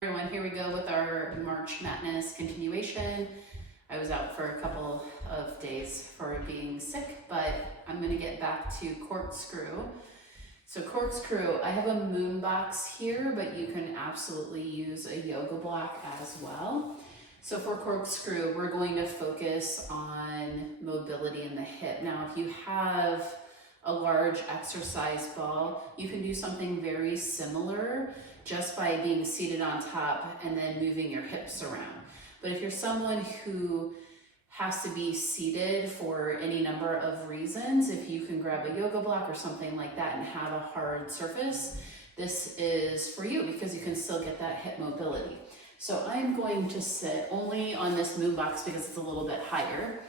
Everyone, here we go with our March Madness continuation. I was out for a couple of days for being sick, but I'm gonna get back to Cork-Screw. So Cork-Screw, I have a moon box here, but you can absolutely use a yoga block as well. So for Cork-Screw, we're going to focus on mobility in the hip. Now, if you have a large exercise ball, you can do something very similar just by being seated on top and then moving your hips around. But if you're someone who has to be seated for any number of reasons, if you can grab a yoga block or something like that and have a hard surface, this is for you because you can still get that hip mobility. So I'm going to sit only on this moon box because it's a little bit higher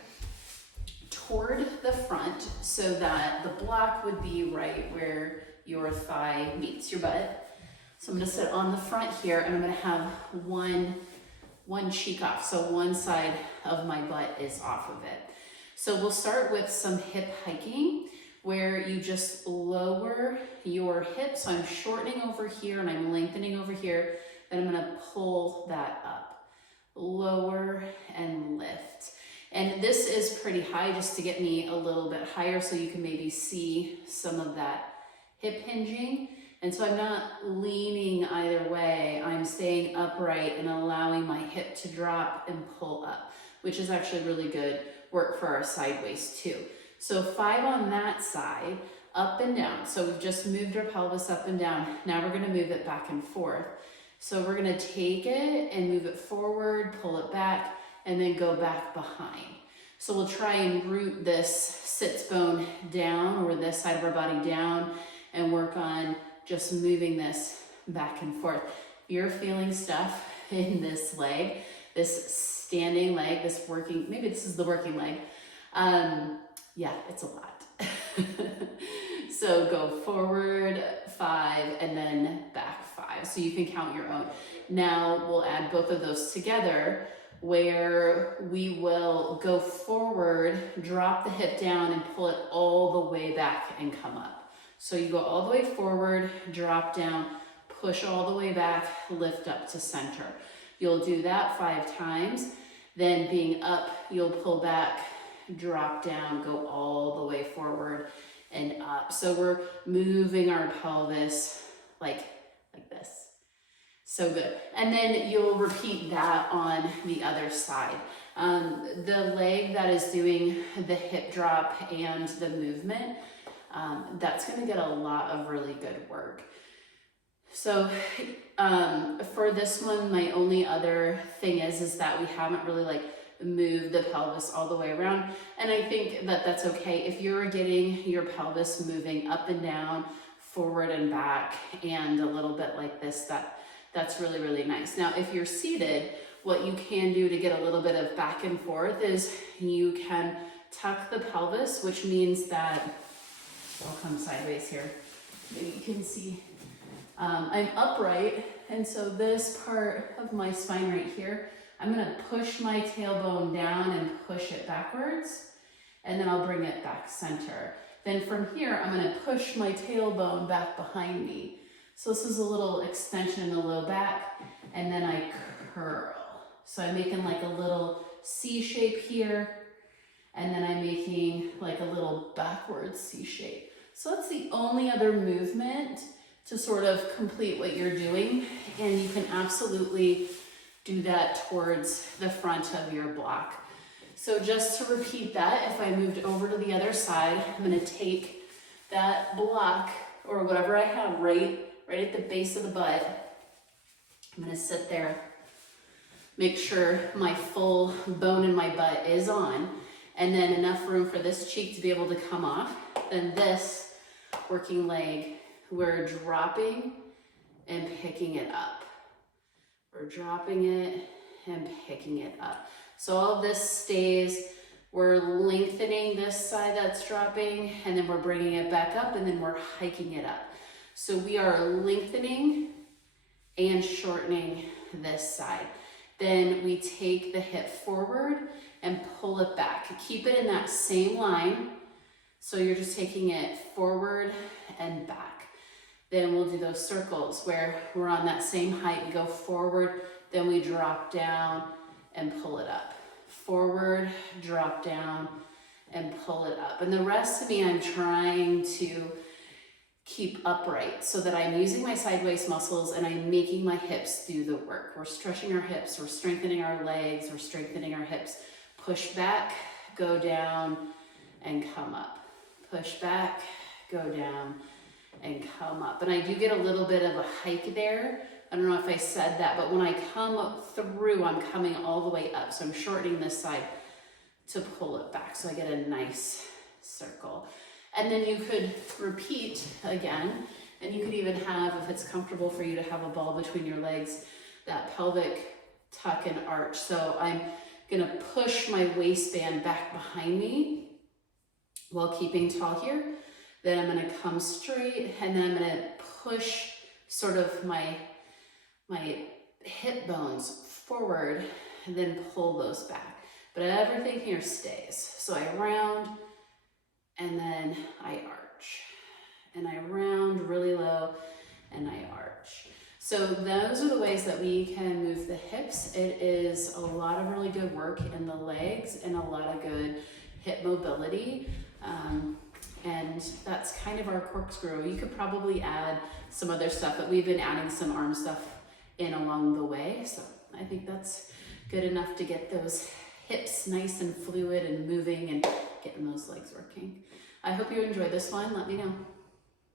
toward the front so that the block would be right where your thigh meets your butt. So I'm gonna sit on the front here and I'm gonna have one cheek off. So one side of my butt is off of it. So we'll start with some hip hiking where you just lower your hips. So I'm shortening over here and I'm lengthening over here. Then I'm gonna pull that up, lower and lift. And this is pretty high just to get me a little bit higher so you can maybe see some of that hip hinging. And so I'm not leaning either way. I'm staying upright and allowing my hip to drop and pull up, which is actually really good work for our side waist too. So 5 on that side, up and down. So we've just moved our pelvis up and down. Now we're gonna move it back and forth. So we're gonna take it and move it forward, pull it back, and then go back behind. So we'll try and root this sits bone down or this side of our body down and work on just moving this back and forth. You're feeling stuff in this leg, this standing leg, this working, maybe this is the working leg. Yeah, it's a lot. So go forward 5 and then back 5. So you can count your own. Now we'll add both of those together where we will go forward, drop the hip down and pull it all the way back and come up. So you go all the way forward, drop down, push all the way back, lift up to center. You'll do that 5 times. Then being up, you'll pull back, drop down, go all the way forward and up. So we're moving our pelvis like this. So good. And then you'll repeat that on the other side. The leg that is doing the hip drop and the movement, that's going to get a lot of really good work. So for this one, my only other thing is that we haven't really moved the pelvis all the way around. And I think that that's okay. If you're getting your pelvis moving up and down, forward and back, and a little bit like this, that's really, really nice. Now, if you're seated, what you can do to get a little bit of back and forth is you can tuck the pelvis, which means that, I'll come sideways here, maybe you can see. I'm upright, and so this part of my spine right here, I'm gonna push my tailbone down and push it backwards, and then I'll bring it back center. Then from here, I'm gonna push my tailbone back behind me. So this is a little extension in the low back, and then I curl. So I'm making like a little C shape here, and then I'm making like a little backwards C shape. So that's the only other movement to sort of complete what you're doing, and you can absolutely do that towards the front of your block. So just to repeat that, if I moved over to the other side, I'm gonna take that block or whatever I have right at the base of the butt. I'm gonna sit there, make sure my full bone in my butt is on, and then enough room for this cheek to be able to come off. Then this working leg, we're dropping and picking it up. We're dropping it and picking it up. So all of this stays. We're lengthening this side that's dropping, and then we're bringing it back up, and then we're hiking it up. So we are lengthening and shortening this side. Then we take the hip forward and pull it back. Keep it in that same line. So you're just taking it forward and back. Then we'll do those circles where we're on that same height. We go forward, then we drop down and pull it up. Forward, drop down, and pull it up. And the rest of me, I'm trying to keep upright so that I'm using my side waist muscles and I'm making my hips do the work. We're stretching our hips, we're strengthening our legs, we're strengthening our hips. Push back, go down, and come up. Push back, go down, and come up. And I do get a little bit of a hike there. I don't know if I said that, but when I come through, I'm coming all the way up. So I'm shortening this side to pull it back so I get a nice circle. And then you could repeat again, and you could even have, if it's comfortable for you to have a ball between your legs, that pelvic tuck and arch. So I'm gonna push my waistband back behind me while keeping tall here. Then I'm gonna come straight, and then I'm gonna push sort of my hip bones forward and then pull those back. But everything here stays. So I round, and then I arch, and I round really low, and I arch. So those are the ways that we can move the hips. It is a lot of really good work in the legs and a lot of good hip mobility. And that's kind of our corkscrew. You could probably add some other stuff, but we've been adding some arm stuff in along the way. So I think that's good enough to get those hips nice and fluid and moving and getting those legs working. I hope you enjoyed this one. Let me know.